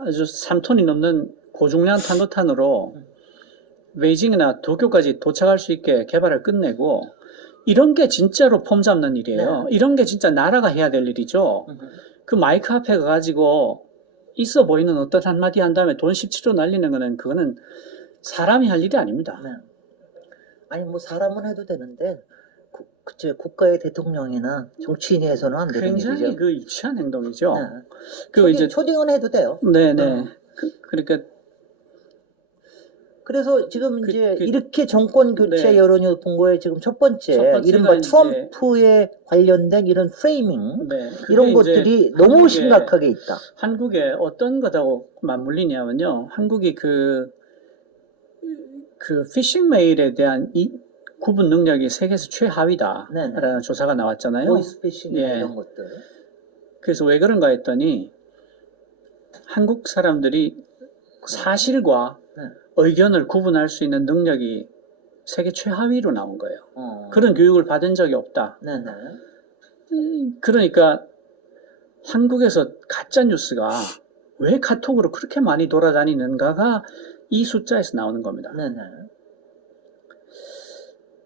아주 3톤이 넘는 고중량 탄도탄으로 베이징이나 도쿄까지 도착할 수 있게 개발을 끝내고, 이런 게 진짜로 폼 잡는 일이에요. 네. 이런 게 진짜 나라가 해야 될 일이죠. 그 마이크 앞에 가가지고 있어 보이는 어떤 한마디 한 다음에 돈 17조 날리는 거는, 그거는 사람이 할 일이 아닙니다. 네. 아니 뭐 사람은 해도 되는데 그쵸, 국가의 대통령이나 정치인이 해서는 안 되는 굉장히 일이죠. 그 유치한 행동이죠. 네. 그 이제 초딩은 해도 돼요. 네네. 그러니까 그래서 지금 그- 이제 그- 이렇게 정권 교체 네. 여론이 높은 거에 지금 첫 번째가 번째가 이제 트럼프에 관련된 이런 프레이밍 네, 이런 그게 이제 것들이 너무 한국에- 심각하게 있다. 한국에 어떤 것하고 맞물리냐면요. 한국이 그 피싱 메일에 대한 구분 능력이 세계에서 최하위다라는 네네. 조사가 나왔잖아요. 보이스피싱 예. 이런 것들. 그래서 왜 그런가 했더니 한국 사람들이 사실과 네. 의견을 구분할 수 있는 능력이 세계 최하위로 나온 거예요. 그런 교육을 받은 적이 없다. 네네. 그러니까 한국에서 가짜 뉴스가 왜 카톡으로 그렇게 많이 돌아다니는가가 이 숫자에서 나오는 겁니다. 네네.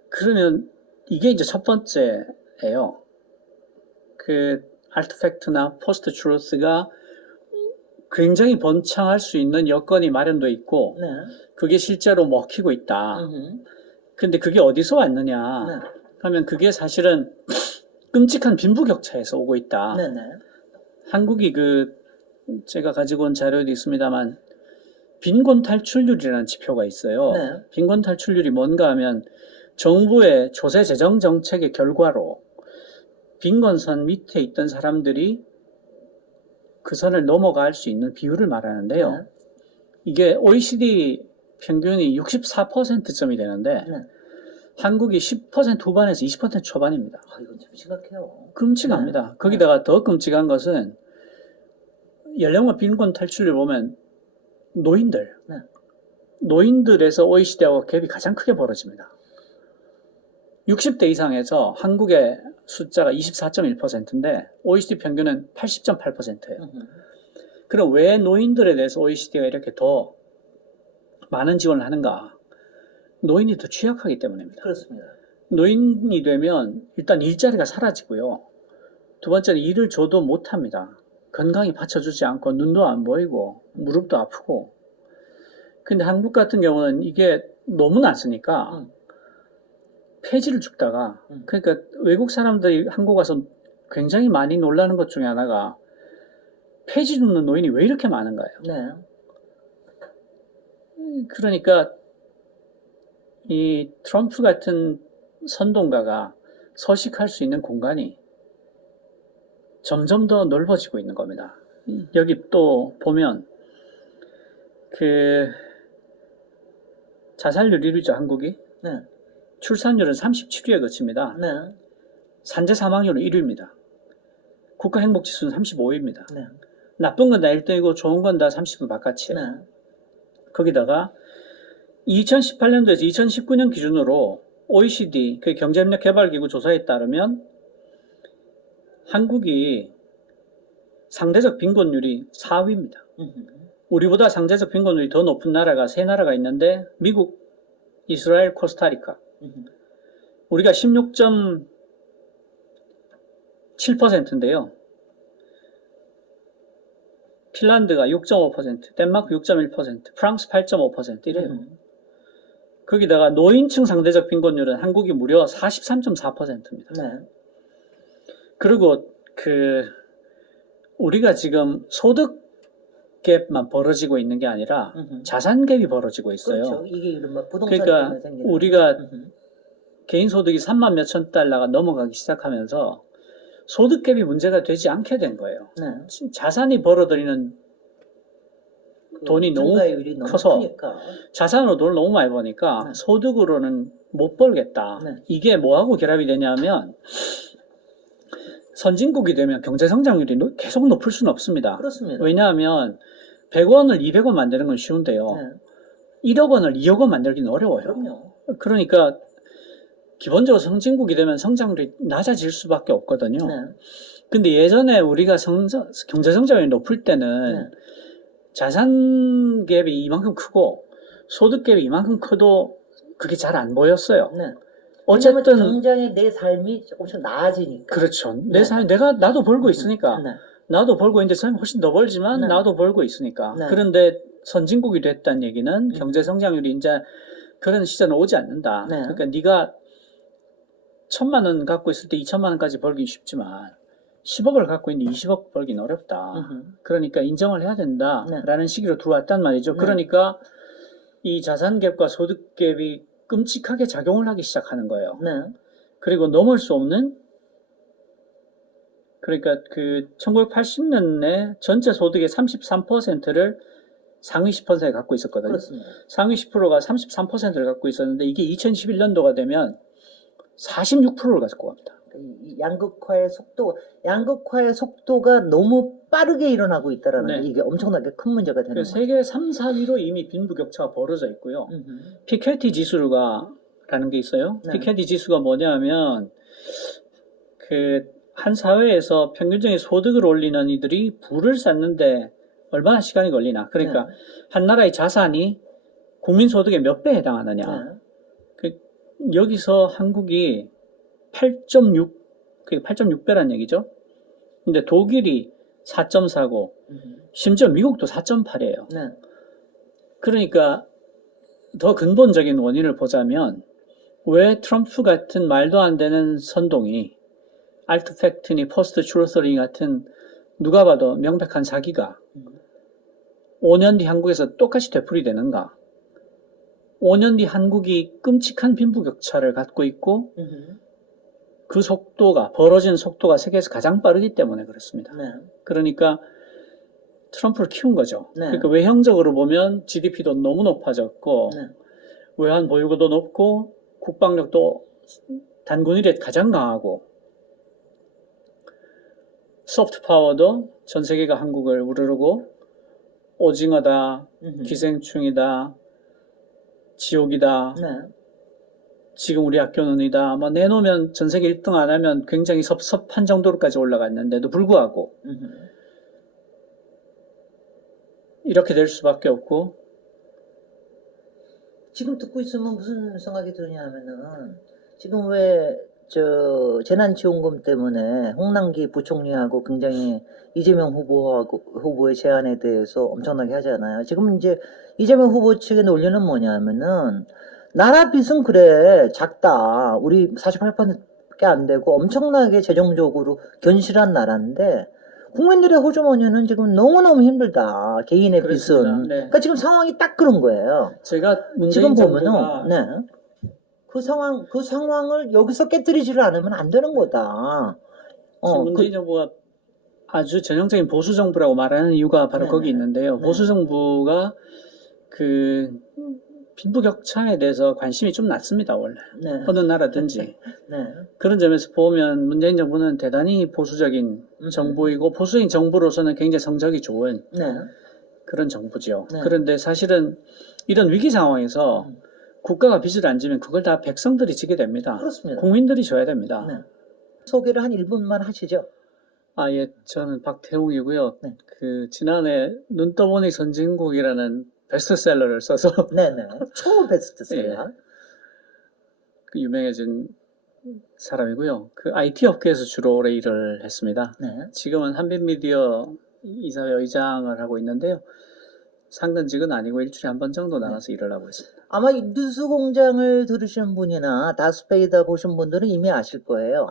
그러면 이게 이제 첫 번째예요. 그 알트팩트나 포스트 트루스가 굉장히 번창할 수 있는 여건이 마련돼 있고, 네. 그게 실제로 먹히고 있다. 음흠. 근데 그게 어디서 왔느냐 네. 하면, 그게 사실은 끔찍한 빈부격차에서 오고 있다. 네네. 한국이 제가 가지고 온 자료도 있습니다만, 빈곤 탈출률이라는 지표가 있어요. 네. 빈곤 탈출률이 뭔가 하면, 정부의 조세 재정 정책의 결과로 빈곤선 밑에 있던 사람들이 그 선을 넘어갈 수 있는 비율을 말하는데요. 네. 이게 OECD 평균이 64%점이 되는데, 네. 한국이 10% 후반에서 20% 초반입니다. 아, 이건 참 심각해요. 끔찍합니다. 네. 거기다가 더 끔찍한 것은, 연령과 빈곤 탈출을 보면 노인들, 네. 노인들에서 OECD하고 갭이 가장 크게 벌어집니다. 60대 이상에서 한국의 숫자가 24.1%인데 OECD 평균은 80.8%예요. 그럼 왜 노인들에 대해서 OECD가 이렇게 더 많은 지원을 하는가? 노인이 더 취약하기 때문입니다. 그렇습니다. 노인이 되면 일단 일자리가 사라지고요. 두 번째는 일을 줘도 못합니다. 건강이 받쳐주지 않고 눈도 안 보이고 무릎도 아프고. 근데 한국 같은 경우는 이게 너무 낮으니까 폐지를 죽다가, 그러니까 외국 사람들이 한국 와서 굉장히 많이 놀라는 것 중에 하나가, 폐지 줍는 노인이 왜 이렇게 많은가요? 네. 그러니까 이 트럼프 같은 선동가가 서식할 수 있는 공간이 점점 더 넓어지고 있는 겁니다. 여기 또 보면 자살률 1위죠, 한국이. 네. 출산율은 37위에 그칩니다. 네. 산재 사망률은 1위입니다. 국가행복지수는 35위입니다. 네. 나쁜 건 다 1등이고 좋은 건 다 30분 바깥이에요. 네. 거기다가 2018년도에서 2019년 기준으로 OECD, 그 경제협력개발기구 조사에 따르면 한국이 상대적 빈곤율이 4위입니다. 우리보다 상대적 빈곤율이 더 높은 나라가 세 나라가 있는데, 미국, 이스라엘, 코스타리카. 우리가 16.7%인데요. 핀란드가 6.5%, 덴마크 6.1%, 프랑스 8.5% 이래요. 거기다가 노인층 상대적 빈곤율은 한국이 무려 43.4%입니다. 네. 그리고 우리가 지금 소득 갭만 벌어지고 있는 게 아니라 자산 갭이 벌어지고 있어요. 그렇죠. 이게 이른바 부동산 그러니까 때문에 생기는. 우리가 개인 소득이 3만 몇천 달러가 넘어가기 시작하면서 소득 갭이 문제가 되지 않게 된 거예요. 네. 자산이 벌어들이는 돈이 너무 증가율이 너무 커서 크니까. 자산으로 돈을 너무 많이 버니까 네. 소득으로는 못 벌겠다. 네. 이게 뭐하고 결합이 되냐면, 선진국이 되면 경제 성장률이 계속 높을 수는 없습니다. 그렇습니다. 왜냐하면 100원을 200원 만드는 건 쉬운데요. 네. 1억 원을 2억 원 만들기는 어려워요. 그럼요. 그러니까 기본적으로 성진국이 되면 성장률이 낮아질 수밖에 없거든요. 네. 근데 예전에 우리가 경제 성장률이 높을 때는 네. 자산 갭이 이만큼 크고 소득 갭이 이만큼 커도 그게 잘 안 보였어요. 네. 어쨌든 당장의 내 삶이 조금씩 나아지니까. 그렇죠. 내 네. 삶 나도 벌고 있으니까. 네. 나도 벌고 있는데 사람이 훨씬 더 벌지만 네. 나도 벌고 있으니까. 네. 그런데 선진국이 됐다는 얘기는 경제 성장률이 이제 그런 시절은 오지 않는다. 네. 그러니까 네가 1,000만 원 갖고 있을 때 2,000만 원까지 벌기 쉽지만 10억을 갖고 있는데 20억 벌기는 어렵다. 그러니까 인정을 해야 된다라는 시기로 들어왔단 말이죠. 네. 그러니까 이 자산 갭과 소득 갭이 끔찍하게 작용을 하기 시작하는 거예요. 네. 그리고 넘을 수 없는, 그러니까 그 1980년에 전체 소득의 33%를 상위 10%가 갖고 있었거든요. 그렇습니다. 상위 10%가 33%를 갖고 있었는데 이게 2011년도가 되면 46%를 가지고 갑니다. 이 양극화의 속도가 너무 빠르게 일어나고 있다라는 네. 게 이게 엄청나게 큰 문제가 되는 거죠. 세계 3, 4위로 이미 빈부격차가 벌어져 있고요. 피케티 지수라는 게 있어요. 네. 피케티 지수가 뭐냐면 그 한 사회에서 평균적인 소득을 올리는 이들이 부를 쌓는데 얼마나 시간이 걸리나. 그러니까 네. 한 나라의 자산이 국민 소득의 몇 배에 해당하느냐. 네. 여기서 한국이 8.6, 그게 8.6배란 얘기죠. 근데 독일이 4.4고, 심지어 미국도 4.8이에요. 네. 그러니까 더 근본적인 원인을 보자면, 왜 트럼프 같은 말도 안 되는 선동이, 알트팩트니 포스트 트루서링 같은 누가 봐도 명백한 사기가 5년 뒤 한국에서 똑같이 되풀이되는가? 5년 뒤 한국이 끔찍한 빈부격차를 갖고 있고 그 속도가, 벌어지는 속도가 세계에서 가장 빠르기 때문에 그렇습니다. 네. 그러니까 트럼프를 키운 거죠. 네. 그러니까 외형적으로 보면 GDP도 너무 높아졌고 네. 외환 보유고도 높고 국방력도 단군 이래 가장 강하고 소프트 파워도 전 세계가 한국을 우르르고 오징어다, 기생충이다, 지옥이다, 네. 지금 우리 학교는이다, 뭐 내놓으면 전 세계 1등 안 하면 굉장히 섭섭한 정도로까지 올라갔는데도 불구하고 이렇게 될 수밖에 없고. 지금 듣고 있으면 무슨 생각이 드냐면은 지금 왜 재난지원금 때문에 홍남기 부총리하고 굉장히 이재명 후보의 제안에 대해서 엄청나게 하잖아요. 지금 이제 이재명 후보 측의 논리는 뭐냐면은 나라 빚은 그래 작다. 우리 48%밖에 안 되고 엄청나게 재정적으로 견실한 나라인데 국민들의 호주머니는 지금 너무너무 힘들다. 개인의 그렇습니다. 빚은. 네. 그러니까 지금 상황이 딱 그런 거예요. 제가 문재인 지금 보면은 정부가 네. 그 상황을 여기서 깨뜨리지를 않으면 안 되는 거다. 지금 문재인 정부가 아주 전형적인 보수 정부라고 말하는 이유가 바로 네네. 거기 있는데요. 네. 보수 정부가 그 빈부격차에 대해서 관심이 좀 낮습니다, 원래. 네. 어느 나라든지. 네. 그런 점에서 보면 문재인 정부는 대단히 보수적인 정부이고 보수적인 정부로서는 굉장히 성적이 좋은 네. 그런 정부죠. 네. 그런데 사실은 이런 위기 상황에서 국가가 빚을 안 지면 그걸 다 백성들이 지게 됩니다. 그렇습니다. 국민들이 져야 됩니다. 네. 소개를 한 1분만 하시죠. 예, 저는 박태웅이고요. 네. 그 지난해 눈 떠보니 선진국이라는 베스트셀러를 써서 네네. 초베스트셀러. 그 유명해진 사람이고요. 그 IT 업계에서 주로 오래 일을 했습니다. 네. 지금은 한빛미디어 이사회 의장을 하고 있는데요. 상근직은 아니고 일주일에 한 번 정도 나가서 일을 하고 있습니다. 아마 이 뉴스공장을 들으시는 분이나 다스페이다 보신 분들은 이미 아실 거예요.